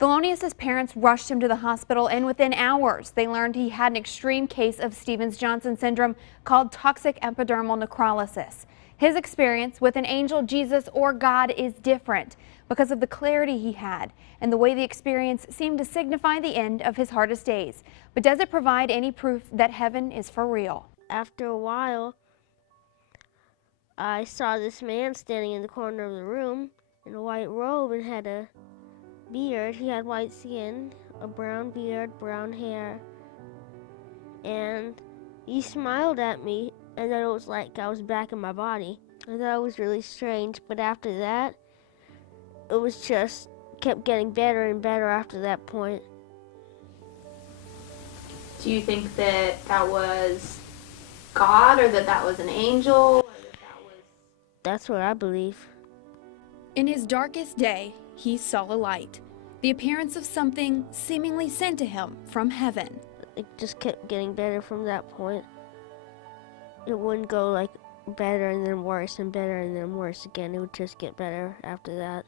Thelonious' parents rushed him to the hospital, and within hours, they learned he had an extreme case of Stevens-Johnson syndrome called toxic epidermal necrolysis. His experience with an angel, Jesus, or God is different because of the clarity he had and the way the experience seemed to signify the end of his hardest days. But does it provide any proof that heaven is for real? After a while, I saw this man standing in the corner of the room in a white robe and had a beard. He had white skin, a brown beard, brown hair, and he smiled at me, and then it was like I was back in my body. I thought it was really strange, but after that, it was just kept getting better and better after that point. Do you think that that was God, or that that was an angel, or that that was... That's what I believe. In his darkest day, he saw a light, the appearance of something seemingly sent to him from heaven. It just kept getting better from that point. It wouldn't go like better and then worse and better and then worse again. It would just get better after that.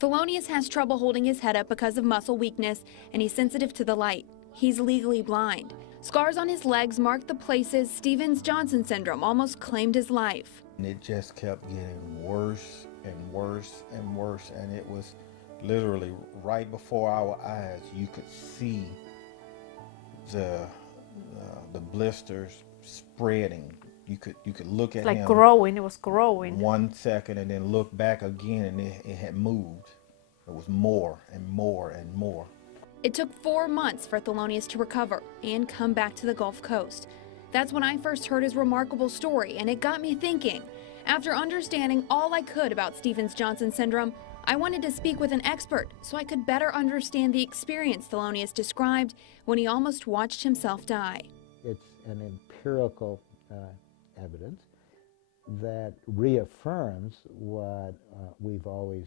Thelonious has trouble holding his head up because of muscle weakness, and he's sensitive to the light. He's legally blind. Scars on his legs mark the places Stevens-Johnson syndrome almost claimed his life. And it just kept getting worse and worse and worse, and it was literally right before our eyes. You could see the blisters spreading. You could look at like him growing. It was growing. 1 second and then look back again, and it had moved. It was more and more and more. It took 4 months for Thelonious to recover and come back to the Gulf Coast. That's when I first heard his remarkable story, and it got me thinking. After understanding all I could about Stevens-Johnson syndrome, I wanted to speak with an expert so I could better understand the experience Thelonious described when he almost watched himself die. It's an empirical evidence that reaffirms what we've always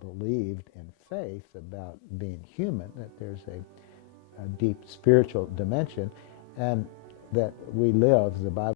believed in faith about being human, that there's a deep spiritual dimension, and that we live, the Bible